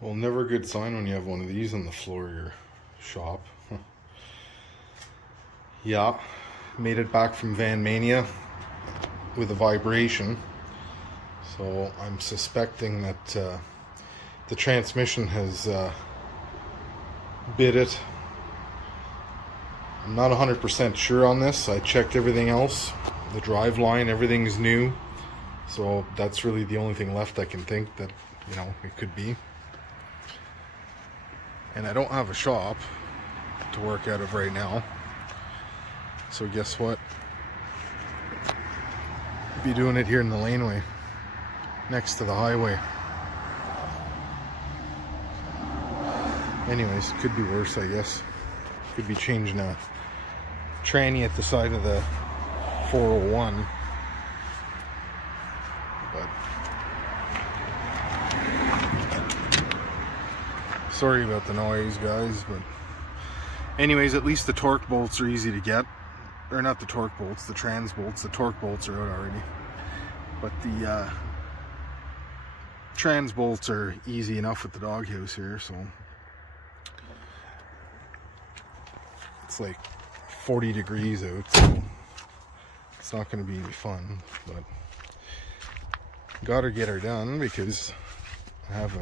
Well, never a good sign when you have one of these on the floor of your shop. Yeah, made it back from Van Mania with a vibration. So I'm suspecting that the transmission has bit it. I'm not 100% sure on this. I checked everything else. The drive line, everything's new. So that's really the only thing left I can think that, you know, it could be. And I don't have a shop to work out of right now. So guess what? I'll be doing it here in the laneway, next to the highway. Anyways, could be worse, I guess. Could be changing a tranny at the side of the 401. But sorry about the noise, guys. But anyways, at least the torque bolts are easy to get. Or not the torque bolts, the trans bolts. The torque bolts are out already. But the trans bolts are easy enough with the doghouse here, so it's like 40 degrees out, so it's not going to be any fun, but gotta get her done because I have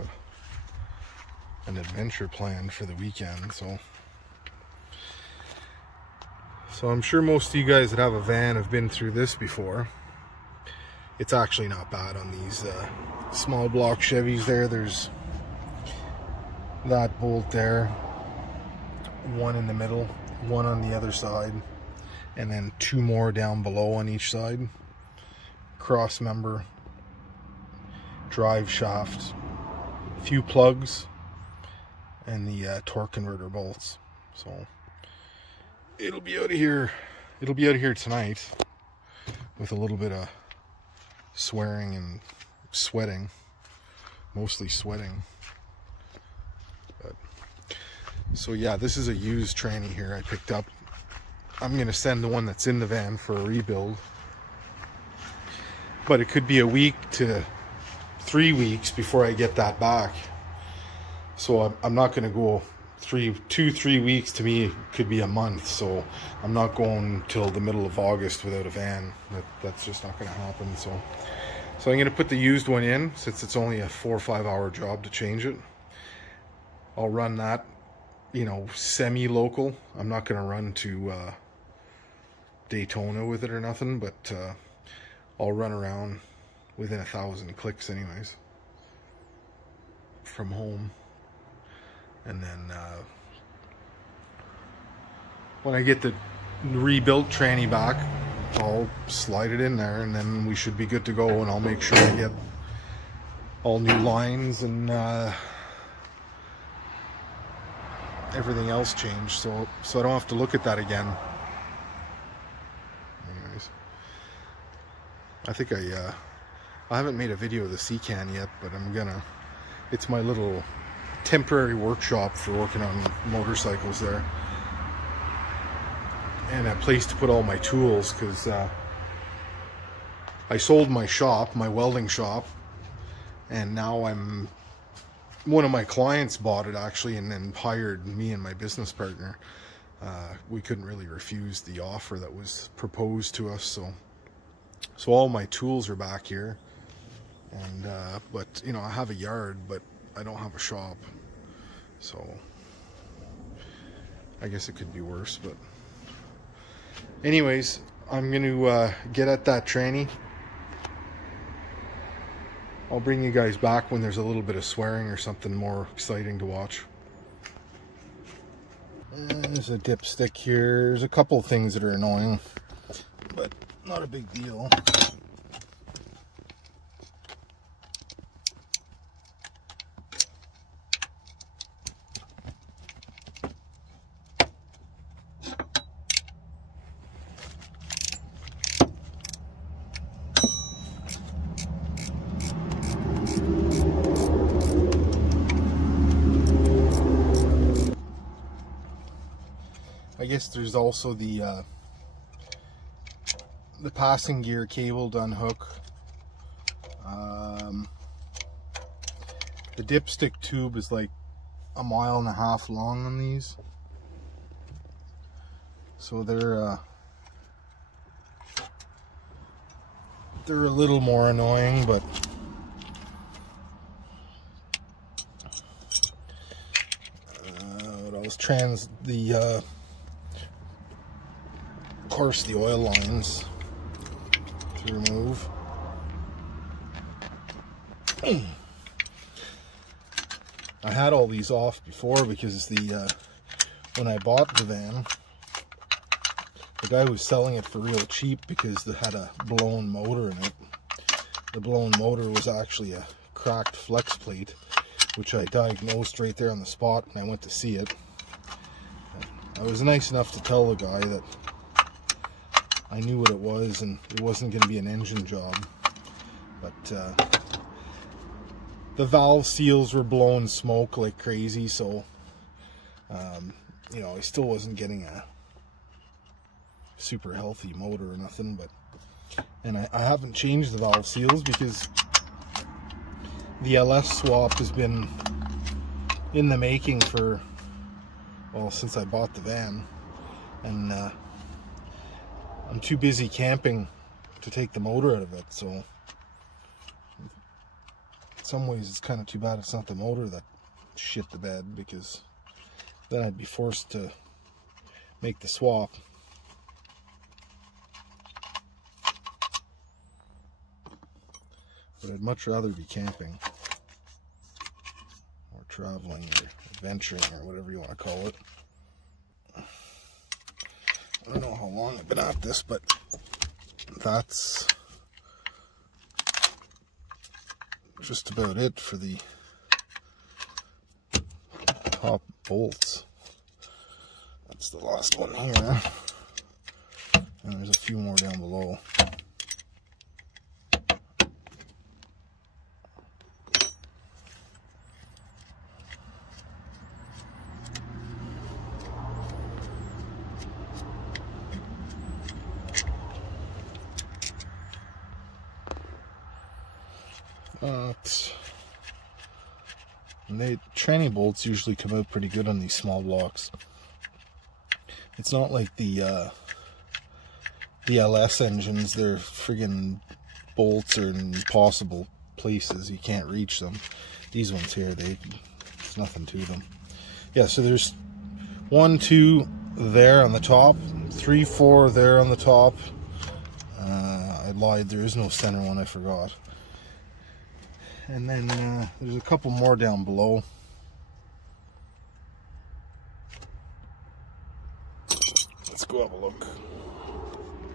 an adventure planned for the weekend. So I'm sure most of you guys that have a van have been through this before. It's actually not bad on these small block Chevys there. There's that bolt there, one in the middle, one on the other side, and then two more down below on each side. Cross member, drive shaft, a few plugs, and the torque converter bolts. So it'll be out of here. It'll be out of here tonight with a little bit of swearing and sweating, mostly sweating. But so yeah, this is a used tranny here I picked up. I'm gonna send the one that's in the van for a rebuild, but it could be a week to 3 weeks before I get that back. So I'm not gonna go 2-3 weeks. To me, it could be a month. So I'm not going till the middle of August without a van. That's just not going to happen. So I'm going to put the used one in, since it's only a 4 or 5 hour job to change it. I'll run that, you know, semi-local. I'm not going to run to Daytona with it or nothing, but I'll run around within 1,000 clicks anyways from home. And then when I get the rebuilt tranny back, I'll slide it in there, and then we should be good to go. And I'll make sure I get all new lines and everything else changed, so I don't have to look at that again. Anyways, I think I haven't made a video of the C-Can yet, but I'm gonna. It's my little temporary workshop for working on motorcycles there, and a place to put all my tools, because I sold my shop, my welding shop, and now one of my clients bought it actually, and then hired me and my business partner. We couldn't really refuse the offer that was proposed to us, so all my tools are back here. And but you know, I have a yard, but I don't have a shop, so I guess it could be worse. But anyways, I'm going to get at that tranny. I'll bring you guys back when there's a little bit of swearing or something more exciting to watch. And there's a dipstick here. There's a couple of things that are annoying, but not a big deal. I guess there's also the passing gear cable to unhook. The dipstick tube is like 1.5 miles long on these, so they're a little more annoying, but what else? Of course, the oil lines to remove. I had all these off before because when I bought the van, the guy was selling it for real cheap because it had a blown motor in it. The blown motor was actually a cracked flex plate, which I diagnosed right there on the spot when I went to see it. I was nice enough to tell the guy that I knew what it was and it wasn't going to be an engine job. But the valve seals were blowing smoke like crazy, so you know, I still wasn't getting a super healthy motor or nothing. But and I haven't changed the valve seals because the LS swap has been in the making for, well, since I bought the van, and I'm too busy camping to take the motor out of it. So in some ways it's kind of too bad it's not the motor that shit the bed, because then I'd be forced to make the swap. But I'd much rather be camping or traveling or adventuring or whatever you want to call it. I don't know how long I've been at this, but that's just about it for the top bolts. That's the last one here, and there's a few more down below. And the tranny bolts usually come out pretty good on these small blocks. It's not like the LS engines. Their friggin' bolts are in impossible places. You can't reach them. These ones here, there's nothing to them. Yeah, so there's 1, 2 there on the top, 3, 4 there on the top. I lied, there is no center one, I forgot. And then there's a couple more down below. Let's go have a look.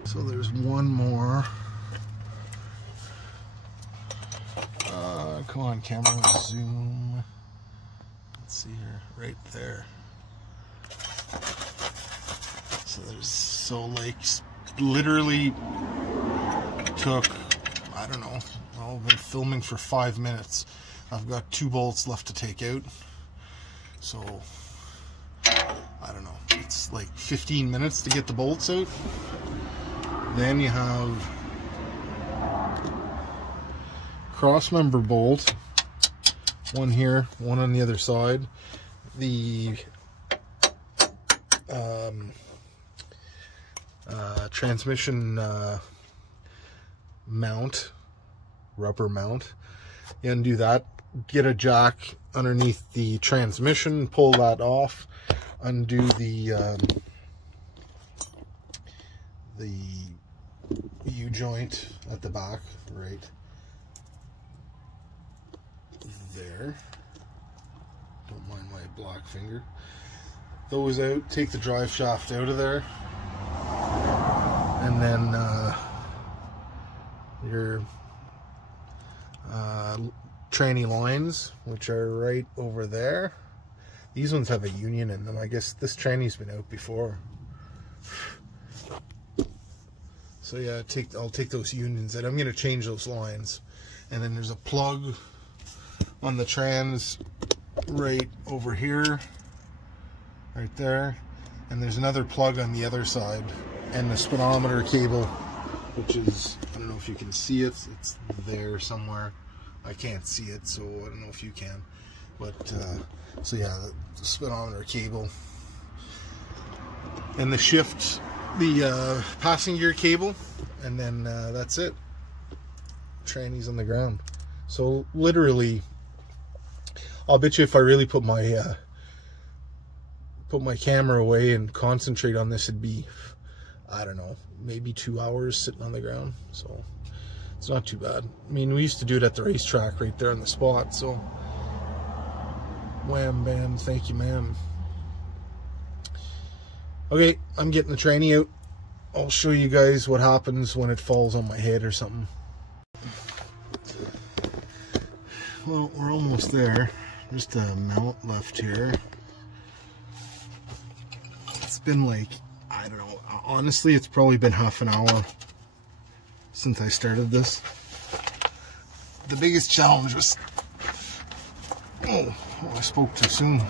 So there's one more. Come on, camera, zoom. Let's see here, right there. So like literally took, I don't know, I've been filming for 5 minutes. I've got 2 bolts left to take out. So, I don't know. It's like 15 minutes to get the bolts out. Then you have cross-member bolt. One here, one on the other side. The transmission mount, rubber mount. You undo that, get a jack underneath the transmission, pull that off, undo the U-joint at the back, right there. Don't mind my black finger. Those out, take the drive shaft out of there, and then your tranny lines, which are right over there. These ones have a union in them. I guess this tranny's been out before. So yeah, I'll take those unions out. I'm going to change those lines. And then there's a plug on the trans right over here, right there. And there's another plug on the other side. And the speedometer cable, which is, I don't know if you can see it, it's there somewhere I can't see it, so I don't know if you can. But, so yeah, the speedometer cable. And the shift, the passing gear cable. And then that's it. Tranny's on the ground. So literally, I'll bet you if I really put my camera away and concentrate on this, it'd be, I don't know, maybe 2 hours sitting on the ground. So it's not too bad. I mean, we used to do it at the racetrack right there on the spot. So wham bam, thank you ma'am. Okay, I'm getting the tranny out. I'll show you guys what happens when it falls on my head or something. Well, we're almost there. Just a mount left here. It's been like, I don't know, honestly it's probably been half an hour since I started this. The biggest challenge was, oh I spoke too soon.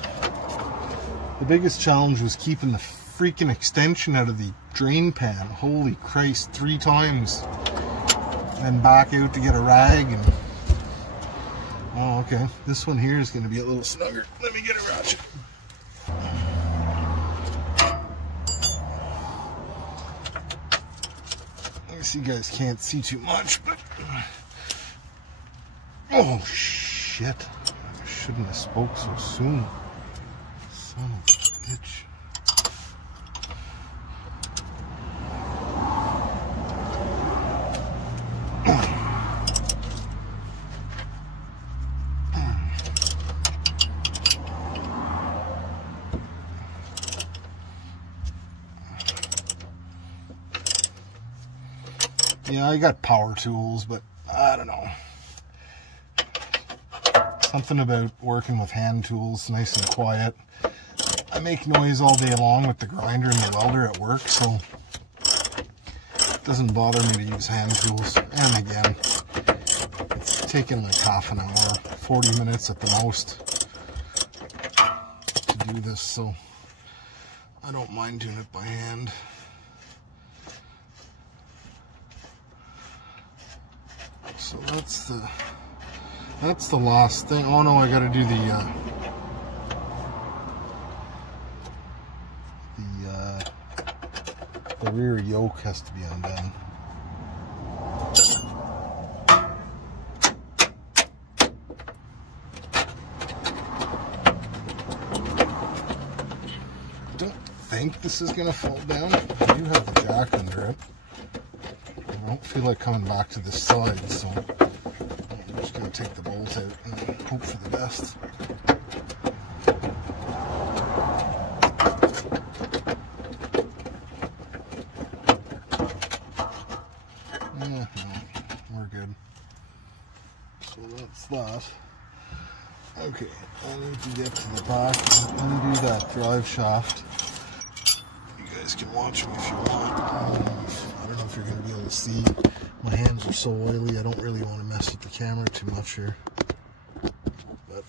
The biggest challenge was keeping the freaking extension out of the drain pan. Holy Christ, 3 times. Then back out to get a rag and... Oh, okay. This one here is going to be a little snugger. Let me get a ratchet. I guess you guys can't see too much, but... Oh, shit. I shouldn't have spoke so soon. Son of a bitch. Yeah, I got power tools, but I don't know. Something about working with hand tools, nice and quiet. I make noise all day long with the grinder and the welder at work, so it doesn't bother me to use hand tools. And again, it's taken like half an hour, 40 minutes at the most to do this, so I don't mind doing it by hand. So that's the last thing. Oh no, I gotta do the rear yoke has to be undone. I don't think this is gonna fall down. I do have the jack under it. I don't feel like coming back to this side, so I'm just going to take the bolt out and hope for the best. Yeah, no, we're good. So that's that. Okay, I need to get to the back and undo that drive shaft. You guys can watch me if you want. I don't know if you're going to be able to see. My hands are so oily, I don't really want to mess with the camera too much here. But,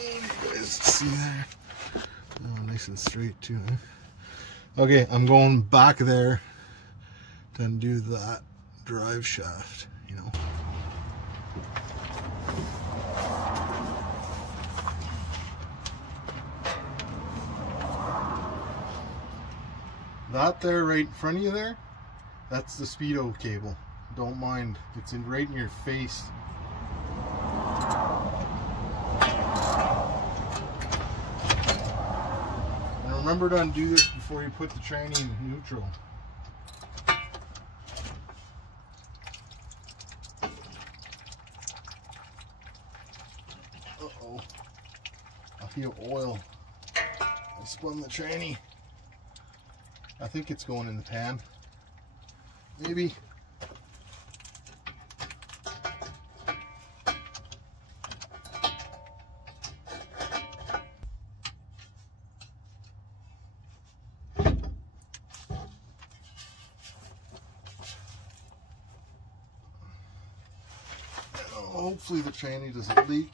you guys see there? Oh, nice and straight too, huh? Okay, I'm going back there to undo that drive shaft, you know. That there right in front of you there, that's the speedo cable. Don't mind, it's right in your face. And remember to undo this before you put the tranny in neutral. Uh-oh, I feel oil. I spun the tranny. I think it's going in the pan. Maybe. Hopefully the tranny doesn't leak.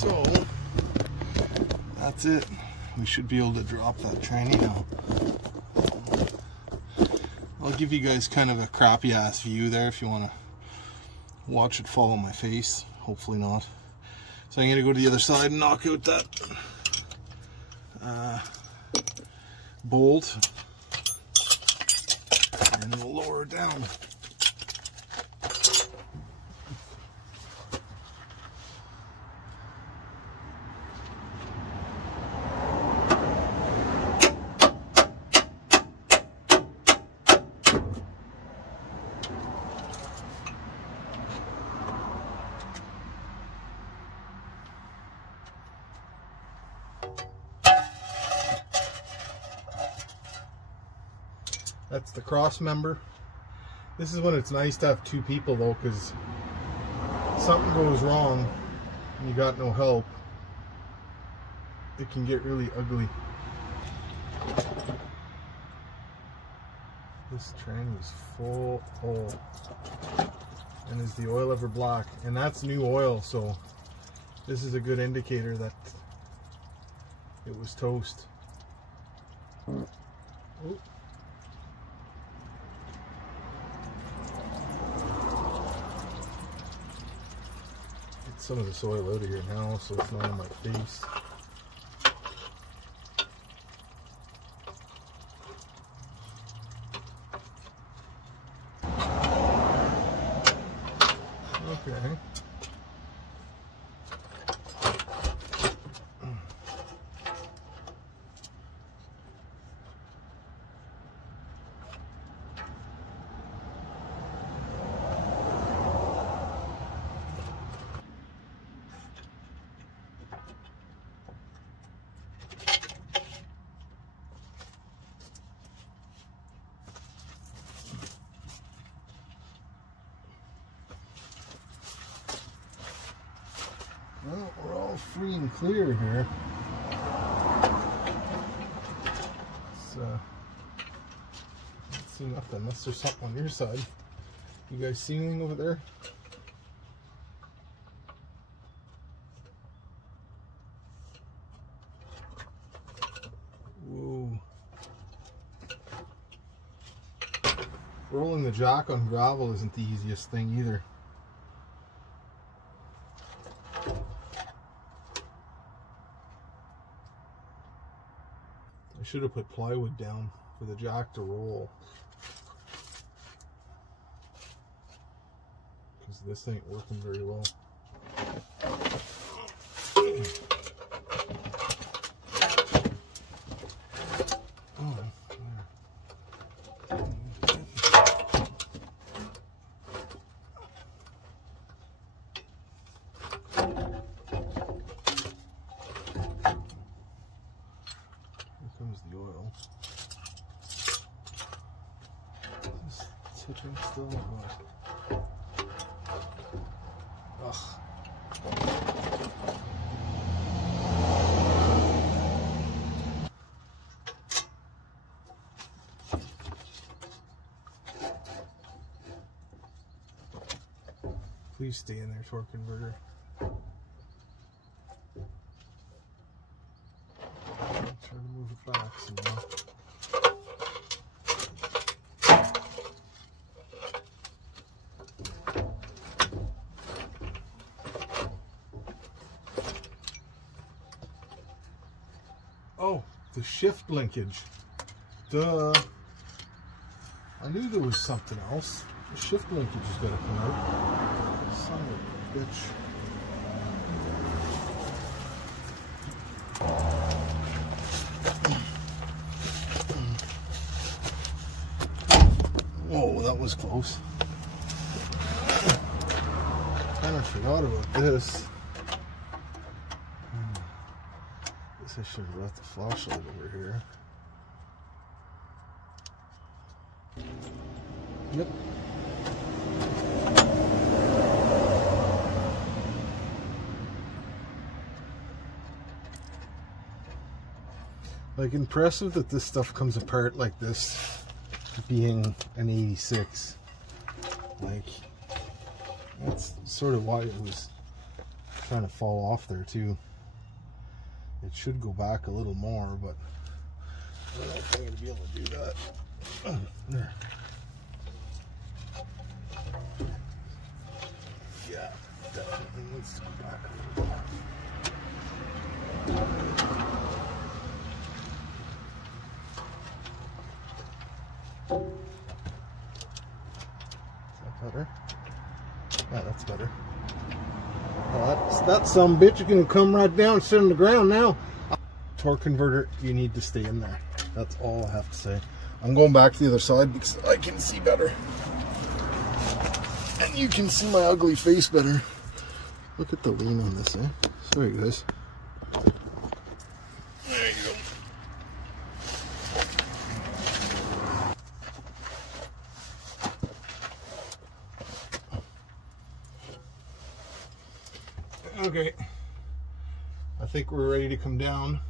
So that's it. We should be able to drop that tranny now. I'll give you guys kind of a crappy ass view there if you want to watch it follow my face. Hopefully not. So I'm going to go to the other side and knock out that bolt, and we'll lower it down. That's the cross member. This is when it's nice to have two people though, because something goes wrong and you got no help, it can get really ugly. This tranny is full. And is the oil ever black? And that's new oil, so this is a good indicator that it was toast. Oh. Some of this oil out of here now, so it's not on my face. Okay. Well, we're all free and clear here. Let's see nothing unless there's something on your side. You guys see anything over there? Whoa. Rolling the jack on gravel isn't the easiest thing either. I should have put plywood down for the jack to roll, because this ain't working very well. The oil. Is this tipping still or what? Ugh. Please stay in there, torque converter. Try to move it back some more. Oh, the shift linkage. Duh. I knew there was something else. The shift linkage has got to come out. Son of a bitch. Whoa, that was close. Kind of forgot about this. Guess I should have left the flashlight over here. Yep. Like, impressive that this stuff comes apart like this, being an 86. Like, that's sort of why it was trying to fall off there too. It should go back a little more, but I don't know if I'm going to be able to do that. There. Yeah, definitely needs to go back a little more. Is that better? Yeah, that's better. Well, that some bitch is going to come right down and sit on the ground now. Torque converter, you need to stay in there. That's all I have to say. I'm going back to the other side because I can see better. And you can see my ugly face better. Look at the lean on this, eh? Sorry, guys. There you go. Okay, I think we're ready to come down.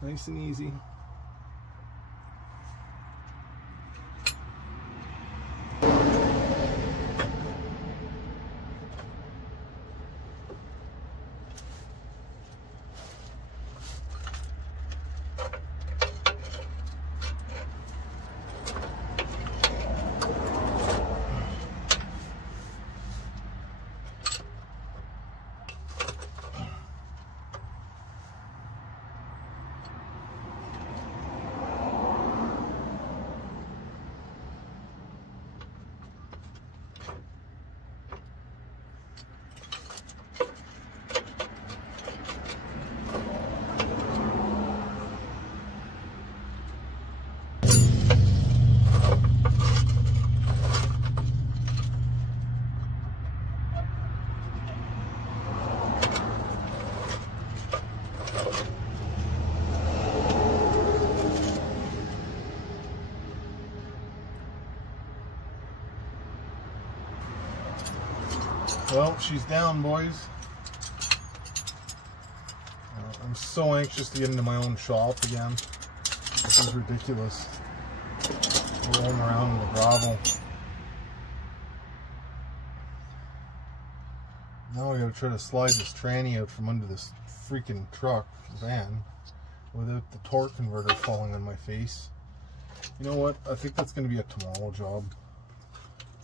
Nice and easy. Well, she's down, boys. I'm so anxious to get into my own shop again. This is ridiculous. Rolling around in the gravel. Now I gotta try to slide this tranny out from under this freaking van without the torque converter falling on my face. You know what? I think that's gonna be a tomorrow job.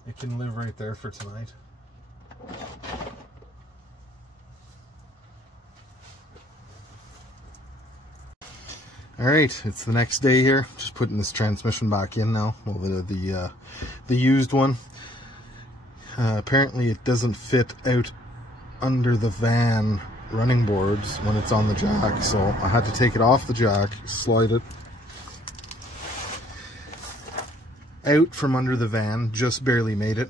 It can live right there for tonight. Alright, it's the next day here. Just putting this transmission back in now. Well, the used one. Apparently it doesn't fit out under the van running boards when it's on the jack, so I had to take it off the jack, slide it out from under the van, just barely made it.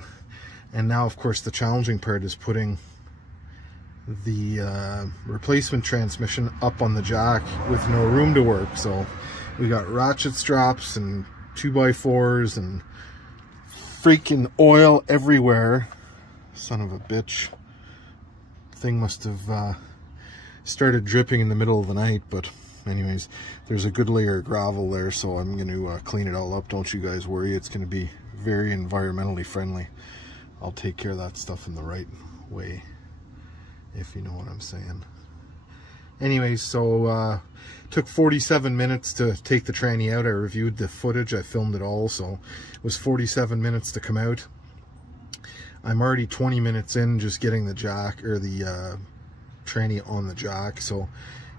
And now, of course, the challenging part is putting the replacement transmission up on the jack with no room to work. So we got ratchet straps and 2x4s and freaking oil everywhere. Son of a bitch. Thing must have started dripping in the middle of the night, but anyways, there's a good layer of gravel there, so I'm going to clean it all up. Don't you guys worry, it's going to be very environmentally friendly. I'll take care of that stuff in the right way, if you know what I'm saying. Anyways, so took 47 minutes to take the tranny out. I reviewed the footage, I filmed it all, so it was 47 minutes to come out. I'm already 20 minutes in just getting the jack, or the tranny on the jack, so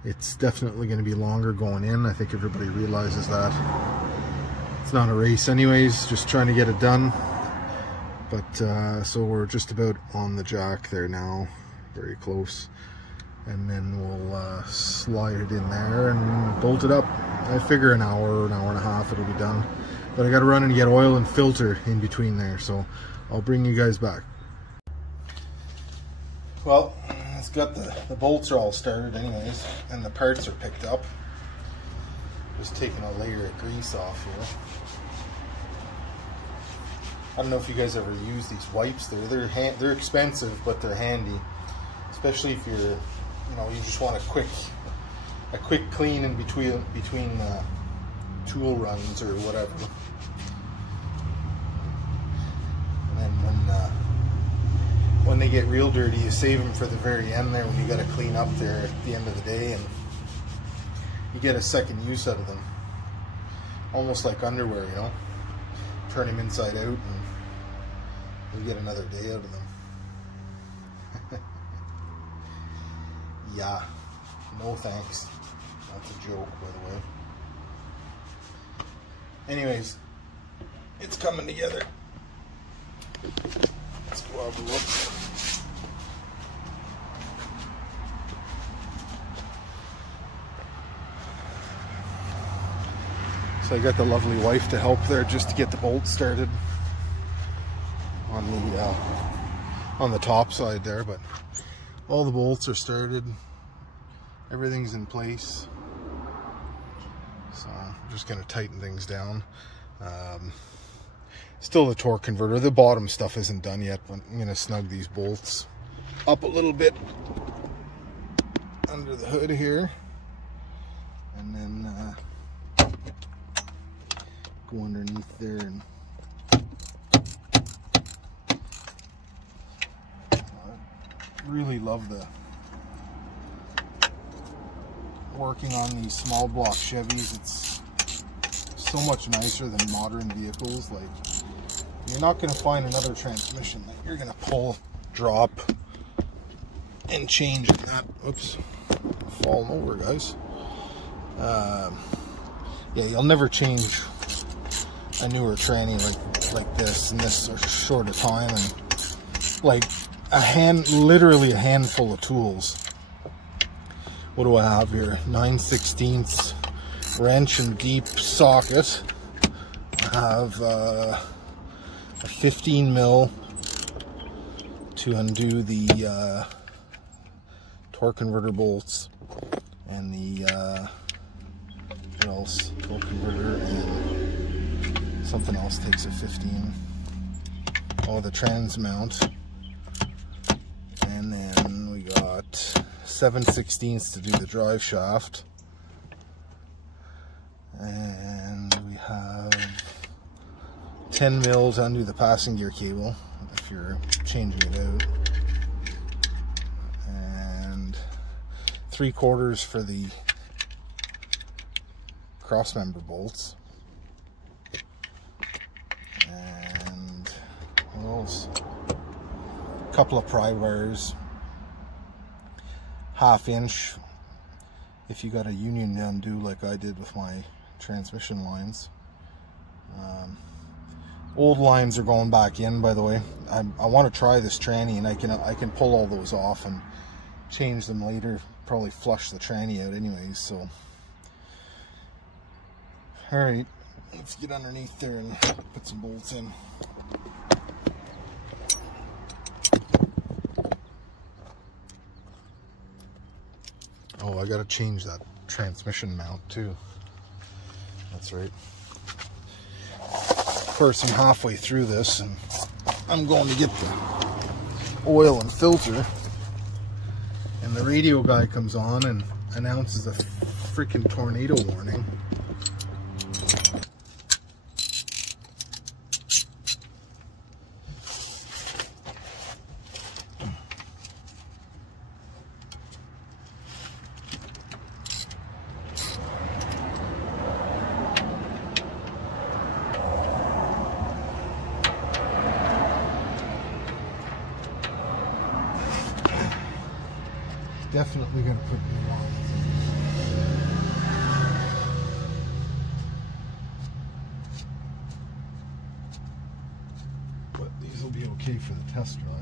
it's definitely going to be longer going in. I think everybody realizes that. It's not a race anyways, just trying to get it done. But so we're just about on the jack there now, very close, and then we'll slide it in there and bolt it up. I figure an hour and a half it'll be done, but I got to run and get oil and filter in between there, so I'll bring you guys back. Well, it's got the bolts are all started anyways, and the parts are picked up. Just taking a layer of grease off here. I don't know if you guys ever use these wipes. They're expensive, but they're handy, especially if you're, you know, you just want a quick clean in between tool runs or whatever. And then when they get real dirty, you save them for the very end there when you got to clean up there at the end of the day, and you get a second use out of them. Almost like underwear, you know? Turn them inside out and you get another day out of them. Yeah, no thanks. That's a joke, by the way. Anyways, it's coming together. Let's go have a look. So I got the lovely wife to help there just to get the bolt started on the top side there, but all the bolts are started, everything's in place. So I'm just going to tighten things down. Still the torque converter, the bottom stuff isn't done yet, but I'm going to snug these bolts up a little bit under the hood here, and then go underneath there and really love the working on these small block Chevys. It's so much nicer than modern vehicles. Like, you're not going to find another transmission that you're going to pull, drop, and change it. Oops, I'm falling over, guys. Yeah, you'll never change a newer tranny like this in this short a time, and like literally a handful of tools. What do I have here? 9/16 wrench and deep socket. I have a 15 mil to undo the torque converter bolts, and the what else? Torque converter and something else takes a 15. Oh, the trans mount. And then we got 7/16 to do the drive shaft, and we have 10 mils to undo the passing gear cable if you're changing it out, and 3/4 for the cross member bolts, and what else? A couple of pry wires, 1/2 inch if you got a union to undo like I did with my transmission lines. Old lines are going back in, by the way. I want to try this tranny, and I can pull all those off and change them later, probably flush the tranny out anyways. So alright, let's get underneath there and put some bolts in. Oh, I gotta change that transmission mount too. That's right. Of course, I'm halfway through this and I'm going to get the oil and filter, and the radio guy comes on and announces a freaking tornado warning. Definitely gonna put new lines in. But these will be okay for the test drive.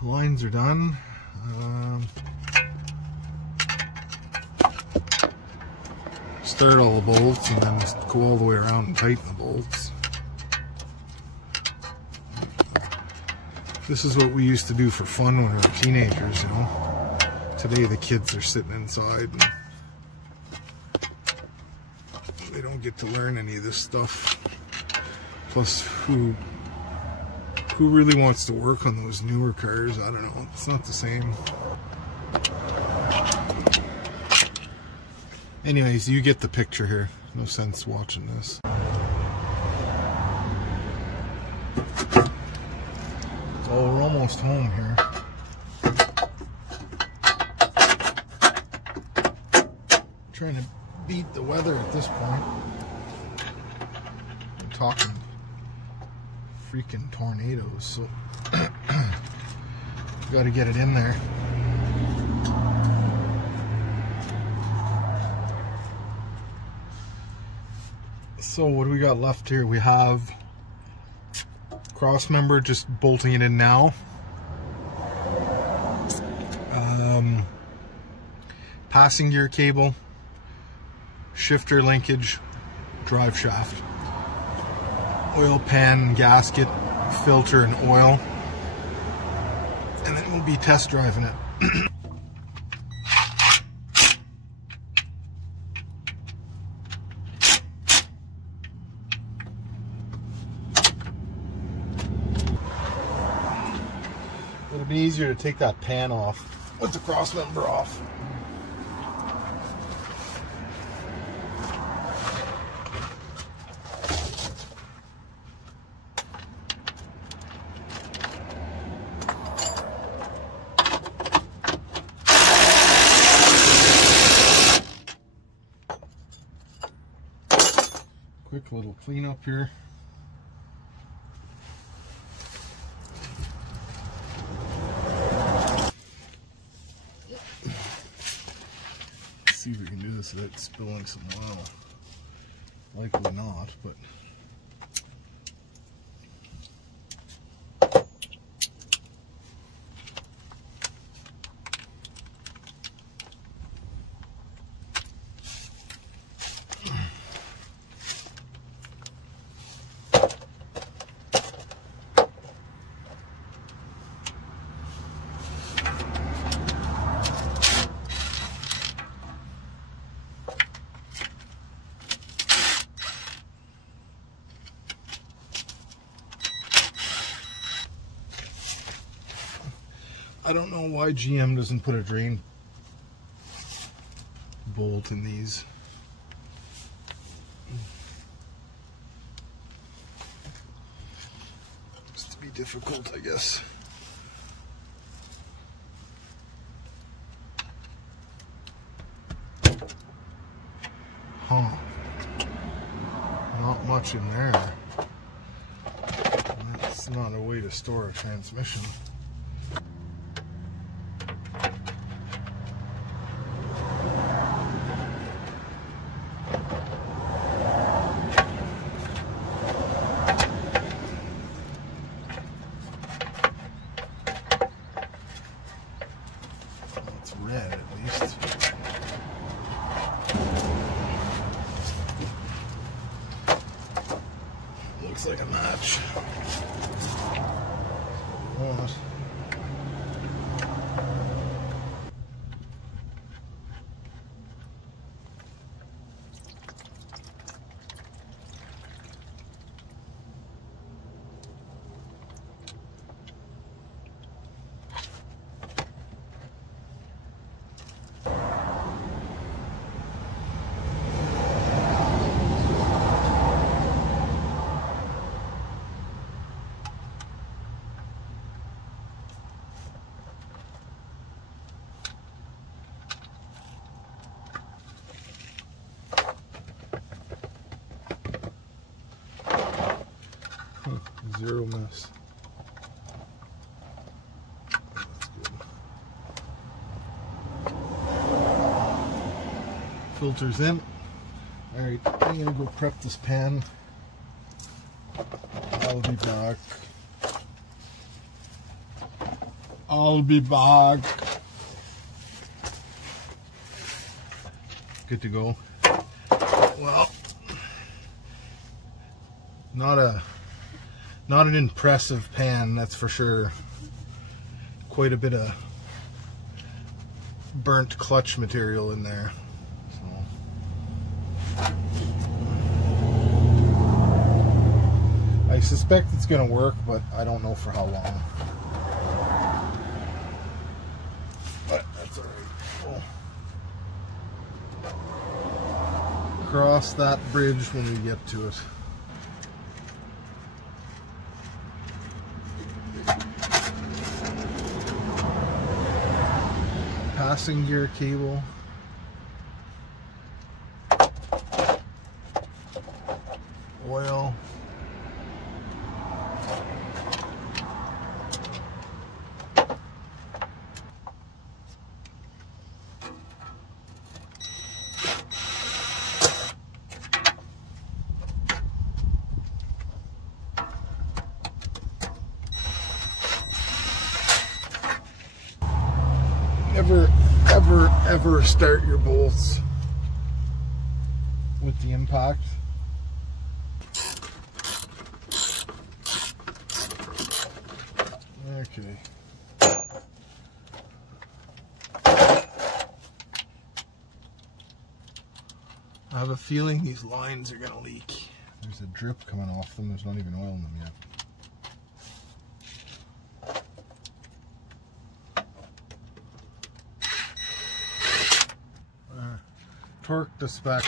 Lines are done. Start all the bolts and then just go all the way around and tighten the bolts. This is what we used to do for fun when we were teenagers, you know. Today the kids are sitting inside and they don't get to learn any of this stuff. Plus, who Who really wants to work on those newer cars? I don't know. It's not the same. Anyways, you get the picture here. No sense watching this. Oh, we're almost home here. Trying to beat the weather at this point. I'm talking freaking tornadoes, so got to get it in there. So what do we got left here? We have cross member, just bolting it in now. Passing gear cable, shifter linkage, drive shaft, oil pan, gasket, filter, and oil. And then we'll be test driving it. It'll be easier to take that pan off with the cross member off. Quick little cleanup here. Let's see if we can do this without spilling some oil. Likely not, but I don't know why GM doesn't put a drain bolt in these. It's to be difficult, I guess. Huh. Not much in there. That's not a way to store a transmission. Red at least. Looks like a match. What? Zero mess. That's good. Filters in. Alright, I'm gonna go prep this pan. I'll be back. I'll be back. Good to go. Well, not an impressive pan, that's for sure. Quite a bit of burnt clutch material in there. So I I suspect it's going to work, but I don't know for how long. But that's alright. We'll cross that bridge when we get to it. Passing gear cable. Oil. Never, ever start your bolts with the impact. Okay. I have a feeling these lines are going to leak. There's a drip coming off them. There's not even oil in them yet. Torque to spec.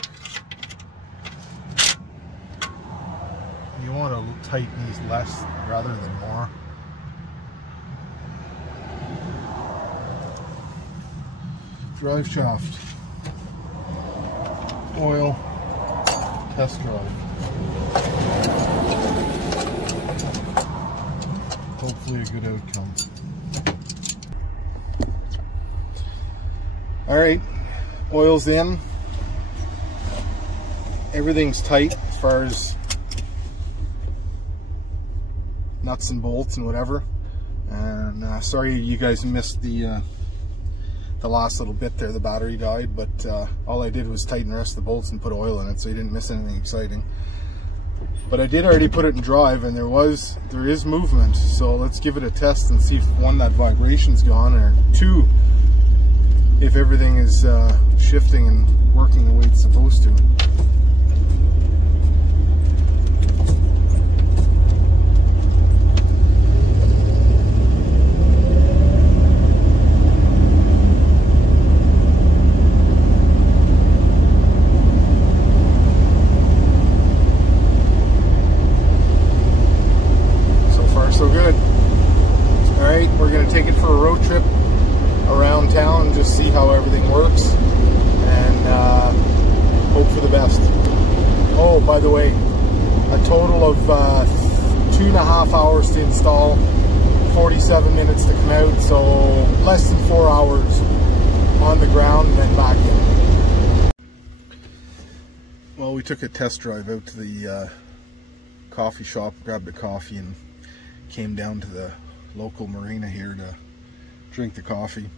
You want to tighten these less rather than more. Drive shaft. Oil. Test drive. Hopefully a good outcome. Alright, oil's in. Everything's tight as far as nuts and bolts and whatever. And sorry you guys missed the last little bit there. The battery died, but all I did was tighten the rest of the bolts and put oil in it, so you didn't miss anything exciting. But I did already put it in drive, and there is movement. So let's give it a test and see if one, that vibration's gone, or two, if everything is shifting and working the way it's supposed to. So good. Alright, we're going to take it for a road trip around town and just see how everything works, and hope for the best. Oh, by the way, a total of 2.5 hours to install, 47 minutes to come out, so less than 4 hours on the ground and then back in. Well, we took a test drive out to the coffee shop, grabbed a coffee, and came down to the local marina here to drink the coffee.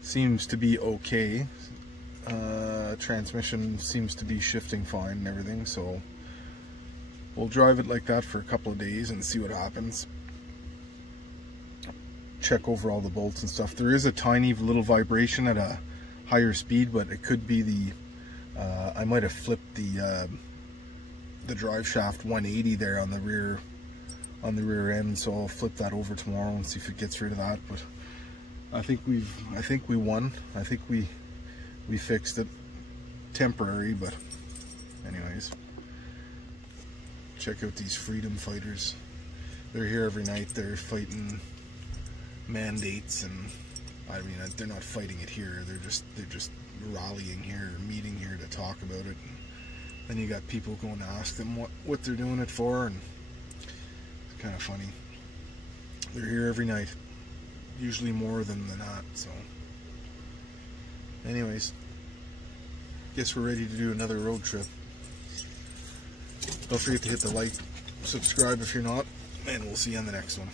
Seems to be okay. Transmission seems to be shifting fine and everything, so we'll drive it like that for a couple of days and see what happens. Check over all the bolts and stuff. There is a tiny little vibration at a higher speed, but it could be the I might have flipped the drive shaft 180 there on the rear end, so I'll flip that over tomorrow and see if it gets rid of that. But I think we won. I think we fixed it. Temporary, but anyways. Check out these freedom fighters. They're here every night. They're fighting mandates, and I mean, they're not fighting it here. They're just rallying here, meeting here to talk about it. And then you got people going to ask them what they're doing it for, and kind of funny. They're here every night, usually more than not. So anyways, guess we're ready to do another road trip. Don't forget to hit the like, subscribe if you're not, and we'll see you on the next one.